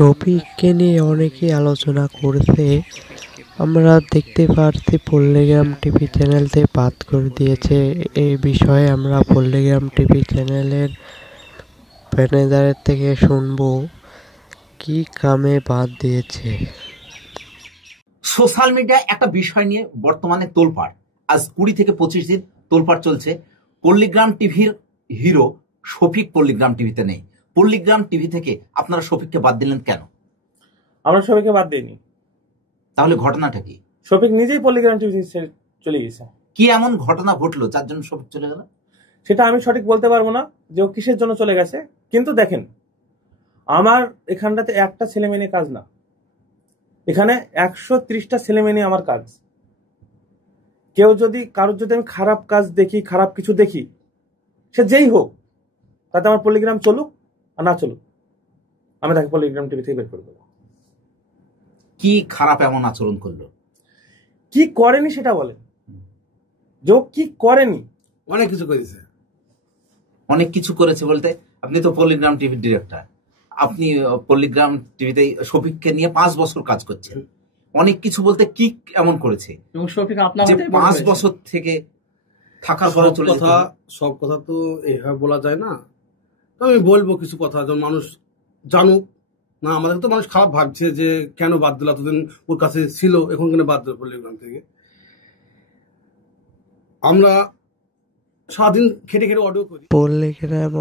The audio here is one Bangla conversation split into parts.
শফিককে নিয়ে অনেকেই আলোচনা করেছে। আমরা দেখতে পারছি পল্লীগ্রাম টিভি চ্যানেলতে বাদ করে দিয়েছে। এই বিষয়ে আমরা পল্লীগ্রাম টিভি চ্যানেলের ম্যানেজারের থেকে শুনবো কি কামে বাদ দিয়েছে। সোশ্যাল মিডিয়া একটা বিষয় নিয়ে বর্তমানে তোলপাড়। আজ 20 থেকে 25 দিন তোলপাড় চলছে। পল্লীগ্রাম টিভির হিরো শফিক পল্লীগ্রাম টিভিতে নেই। পল্লীগ্রাম টিভি থেকে আপনারা শফিককে বাদ দিলেন কেন? আমরা শফিককে বাদ দিইনি। তাহলে ঘটনাটা কি? শফিক নিজেই পল্লীগ্রাম টিভি চলে গেছে। কি এমন ঘটনা ঘটলো যার জন্য শফিক চলে গেল? সেটা আমি সঠিক বলতে পারবো না যে ও কিসের জন্য চলে গেছে। কিন্তু দেখেন, আমার এখানটাতে একটা ছেলে মেয়ে কাজ না, এখানে 130টা ছেলে মেয়ে আমার কাজ। কেউ যদি কারোর যদি আমি খারাপ কাজ দেখি, খারাপ কিছু দেখি, সে যেই হোক, তাতে আমার পল্লীগ্রাম চলুক আর না চলুক, আমি তাকে পল্লীগ্রাম টিভি থেকে বের করে দেবো। কি খারাপ এমন আচরণ করলো? কি করেনি সেটা বলেন। যে কি করেনি? অনেক কিছু করেছে। অনেক কিছু করেছে বলতে, আপনি তো পল্লীগ্রাম টিভির ডিরেক্টর, আপনি পল্লীগ্রাম টিভিতে শফিককে নিয়ে 5 বছর কাজ করছেন। অনেক কিছু বলতে কি এমন করেছে এবং শফিক আপনার যে 5 বছর থেকে থাকার পরে চলে যেতে হবে? সব কথা তো এইভাবে বলা যায় না। তো আমি বলবো কিছু কথা, যেমন মানুষ জানুক না। আমাদের তো মানুষ খারাপ ভাবছে যে কেন বাদ দিল, এতদিন ওর কাছে ছিল, এখন কেন বাদ দিল পল্লীগ্রাম থেকে। আমরা সারাদিন খেটে খেটে অডিও করি। পল্লীগ্রাম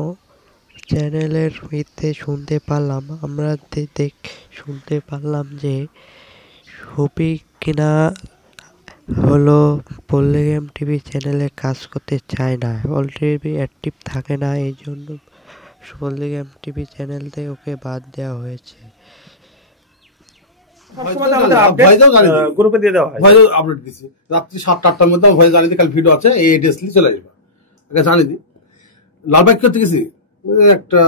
চ্যানেলের হইতে শুনতে পারলাম যে শফিক কিনা হলো পল্লীগ্রাম টিভি চ্যানেলে কাজ করতে চায় না, অলরেডি অ্যাক্টিভ থাকে না, এই জন্য পল্লীগ্রাম টিভি চ্যানেল থেকে ওকে বাদ দেওয়া হয়েছে। গ্রুপে দিয়ে দেওয়া হয়, ভয়েস আপলোড দিছি রাত্রি 7-8টার মধ্যে। ভয়েস জানিয়ে দিই কাল ভিডিও আছে, এই এড্রেস চলে আসবে, জানিয়ে দিই। লালবাগ করতে গেছি একটা